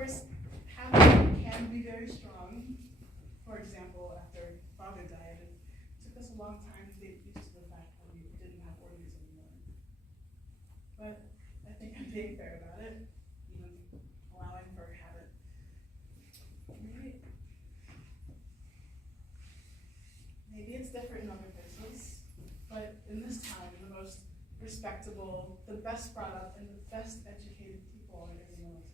course, habit can be very strong. For example, after father died, it took us a long time to get used to the fact that we didn't have orgies anymore. But I think I'm being fair about it, even allowing for habit. Maybe it's different in other places, but in this town, the most respectable, the best brought up, and the best educated people are in the military.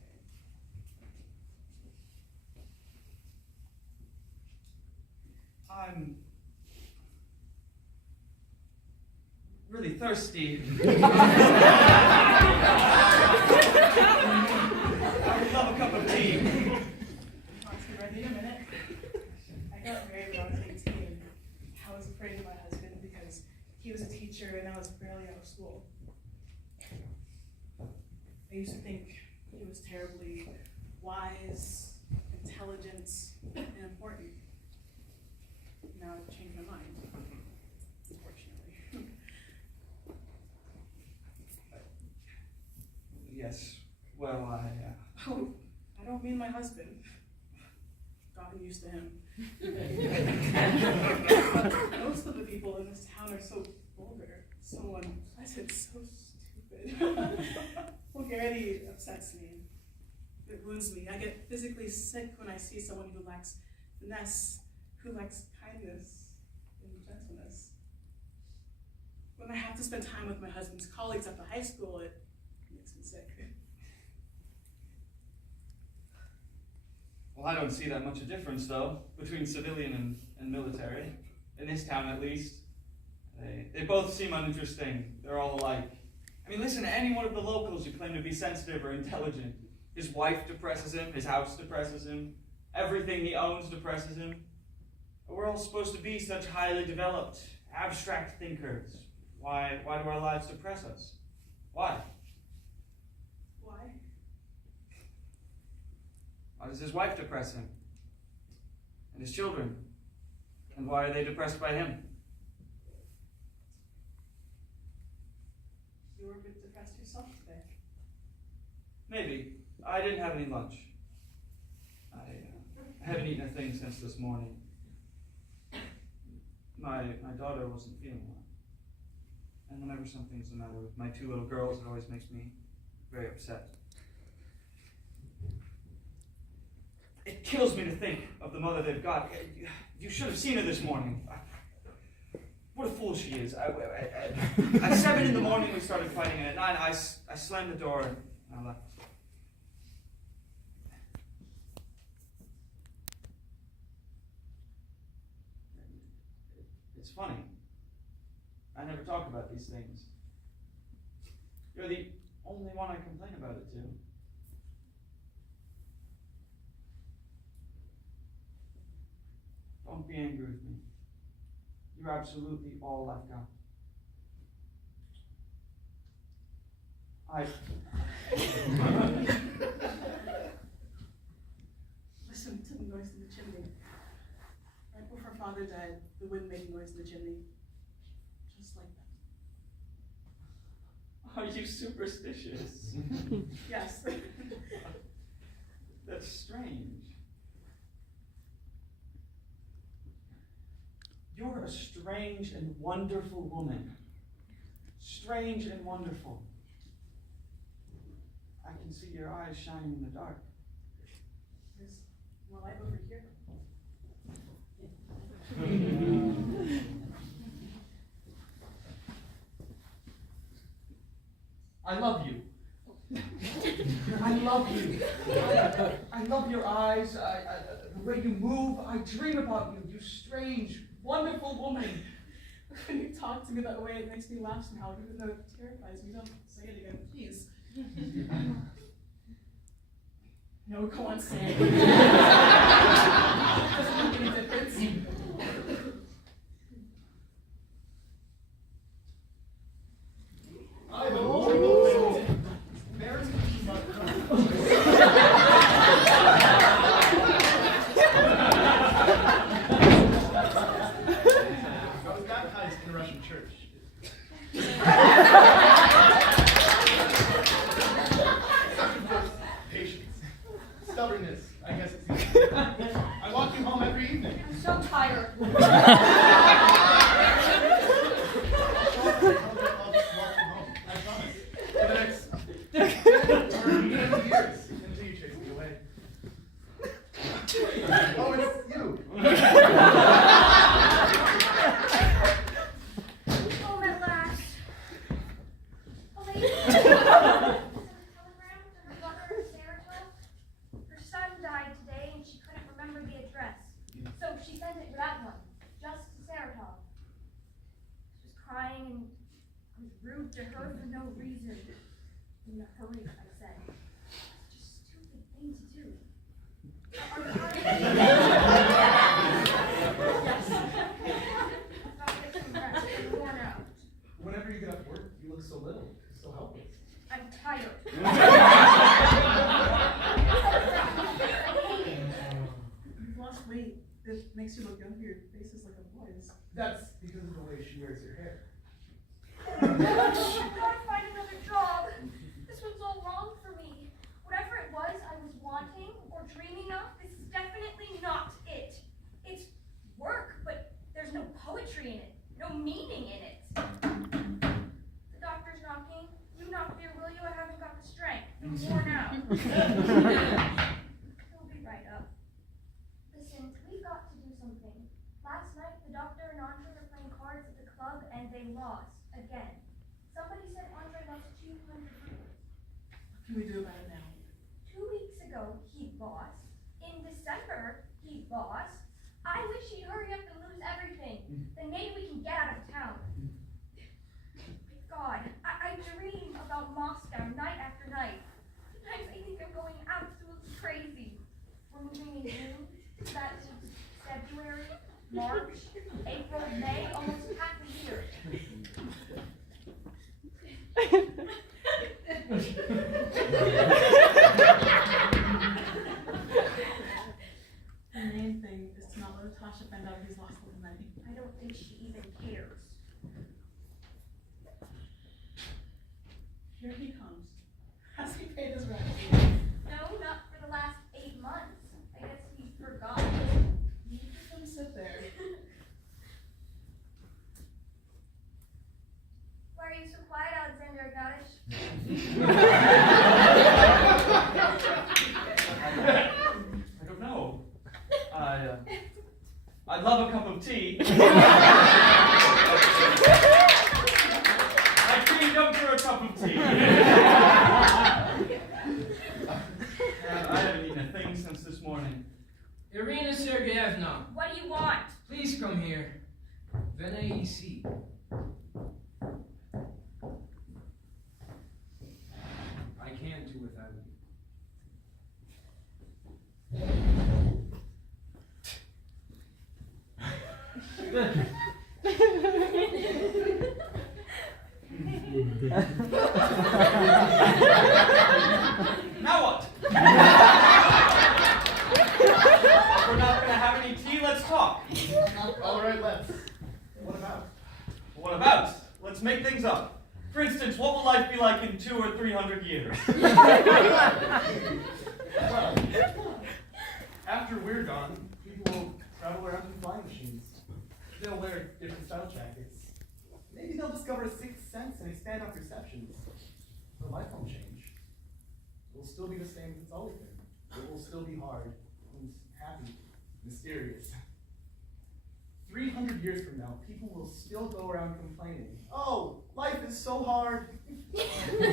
I'm really thirsty. I would love a cup of tea. I'll be ready in a minute. I got married when I was 18. I was afraid of my husband because he was a teacher and I was barely out of school. I used to think he was terribly wise, intelligent, and important. Now I've changed my mind, unfortunately. Yes, well, Oh, I don't mean my husband. Gotten used to him. But most of the people in this town are so vulgar, so unpleasant, so stupid. Vulgarity upsets me. It wounds me. I get physically sick when I see someone who lacks finesse, who lacks kindness and gentleness. When I have to spend time with my husband's colleagues at the high school, it makes me sick. well, I don't see that much a difference, though, between civilian and military. In this town, at least. They both seem uninteresting. They're all alike. I mean, listen to any one of the locals who claim to be sensitive or intelligent. His wife depresses him, his house depresses him, everything he owns depresses him. We're all supposed to be such highly developed, abstract thinkers. Why do our lives depress us? Why? Why? Why does his wife depress him? And his children? And why are they depressed by him? You were a bit depressed yourself today. Maybe. I didn't have any lunch. I haven't eaten a thing since this morning. My daughter wasn't feeling well. And whenever something's the matter with my two little girls, it always makes me very upset. It kills me to think of the mother they've got. You should have seen her this morning. What a fool she is. At 7 in the morning we started fighting, and at 9 I slammed the door and I left. It's funny. I never talk about these things. You're the only one I complain about it to. Don't be angry with me. You're absolutely all I've got. Listen to the noise in the chimney. Right before Father died, the wind made noise in the chimney. Just like that. Are you superstitious? Yes. That's strange. You're a strange and wonderful woman. Strange and wonderful. I can see your eyes shining in the dark. There's more light over here. I love you. I love you. I love your eyes, the way you move. I dream about you, you strange, wonderful woman. When you talk to me that way, it makes me laugh somehow, even though it terrifies me. Don't say it again, please. No, go on, say it. Doesn't make any difference. reason. In a hurry, I said. It's just a stupid thing to do. Yes. About to get some rest. I'm worn out. Whenever you get off work, you look so little, so helpless. I'm tired. You've lost weight. It makes you look younger. Your face is like a boy's. That's because of the way she wears her hair. I've got to find another job. This one's all wrong for me. Whatever it was I was wanting or dreaming of, this is definitely not it. It's work, but there's no poetry in it, no meaning in it. The doctor's knocking. You knock there, will you? I haven't got the strength. I'm worn out. He'll be right up. Listen, we've got to do something. Last night, the doctor and Andre were playing cards at the club, and they lost. Again. Somebody said Andre lost 200 rubles. What can we do about it now? 2 weeks ago, he lost. In December, he lost. I wish he'd hurry up and lose everything. Then maybe we can get out of town. God, I dream about Moscow night after night. Sometimes I think I'm going absolutely crazy. We're moving in June. That means February, March, April, May, almost half a year. The main thing is to not let Natasha find out he's lost all the money. I don't think she even cares. Here he comes. Has he paid his rent? No, not for the last 8 months. I guess he forgot. You just let him sit there. Why are you so quiet, Alexander Ignatievich? I don't know. I'd love a cup of tea. I cleaned up for a cup of tea. I haven't eaten a thing since this morning. Irina Sergeyevna, What do you want? please come here. Venez ici. I can't do without you. Now what? We're not going to have any tea, let's talk. All right, let's. What about? What about? Let's make things up. For instance, what will life be like in 200 or 300 years? Well, after we're gone, people will travel around in flying machines. They'll wear different style jackets. Maybe they'll discover a sixth sense and expand our perceptions. Their life won't change. It will still be the same as it's always been. It will still be hard and happy, mysterious. 300 years from now, people will still go around complaining, "Oh, life is so hard." They'll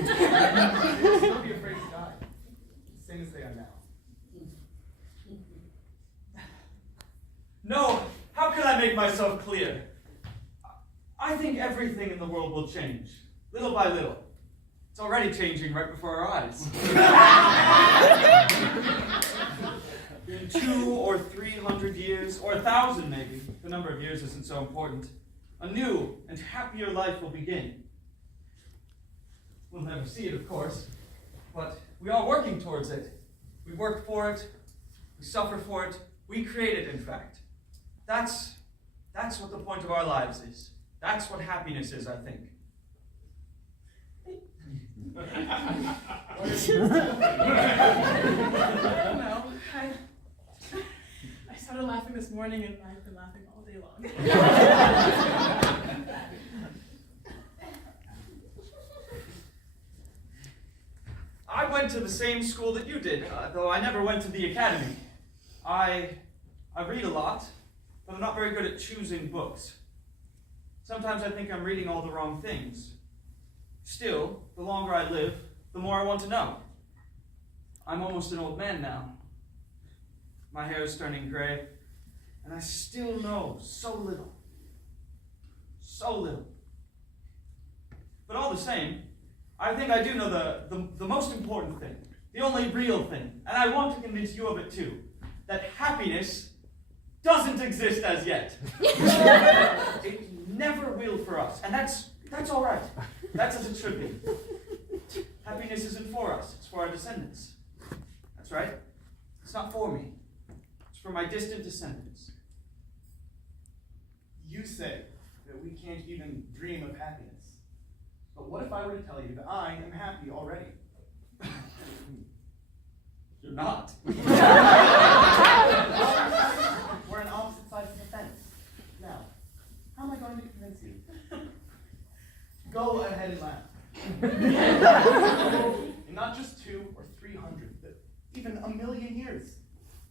still be afraid to die, same as they are now. No, how can I make myself clear? I think everything in the world will change, little by little. It's already changing right before our eyes. In 200 or 300 years, or 1,000 maybe, the number of years isn't so important, a new and happier life will begin. We'll never see it, of course, but we are working towards it. We work for it, we suffer for it, we create it, in fact. That's what the point of our lives is. That's what happiness is, I think. I don't know. I started laughing this morning and I've been laughing all day long. I went to the same school that you did, though I never went to the academy. I read a lot, but I'm not very good at choosing books. Sometimes I think I'm reading all the wrong things. Still, the longer I live, the more I want to know. I'm almost an old man now. My hair is turning gray, and I still know so little. So little. But all the same, I think I do know the most important thing, the only real thing, and I want to convince you of it too, that happiness doesn't exist as yet. It never will for us, and that's all right. That's as it should be. Happiness isn't for us, it's for our descendants. That's right. It's not for me. It's for my distant descendants. You say that we can't even dream of happiness. But what if I were to tell you that I am happy already? You're not. We're on opposite sides of the fence. Now, how am I going to convince you? Go ahead and laugh. In not just 2 or 300, but even 1,000,000 years,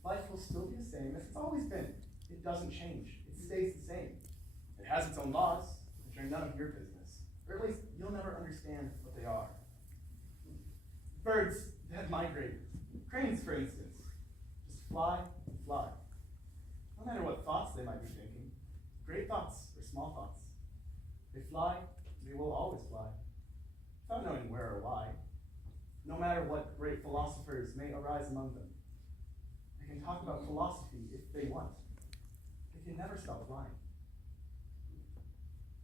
life will still be the same as it's always been. It doesn't change. It stays the same. It has its own laws, which are none of your business. Or at least you'll never understand what they are. Birds that migrate, cranes for instance, just fly and fly. No matter what thoughts they might be thinking, great thoughts or small thoughts. They fly, they will always fly, without knowing where or why. No matter what great philosophers may arise among them. They can talk about philosophy if they want. They can never stop flying.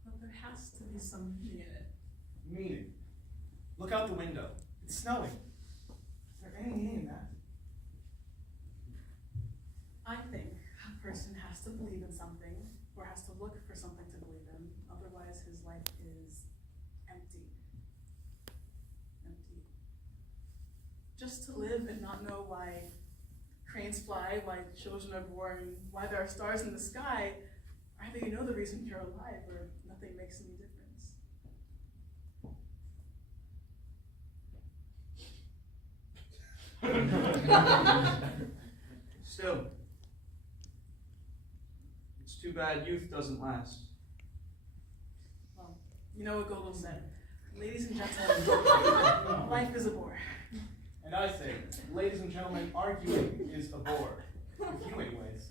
But there has to be some meaning in it. Meaning. Look out the window. It's snowing. Is there any meaning in that? I think a person has to believe in something, or has to look for something to believe in. Otherwise, his life is empty. Empty. Just to live and not know why cranes fly, why children are born, why there are stars in the sky, either you know the reason you're alive, or nothing makes any difference. Still, it's too bad youth doesn't last. Well, you know what Gogol said. Ladies and gentlemen, life is a bore. And I say, ladies and gentlemen, arguing is a bore. With you anyways.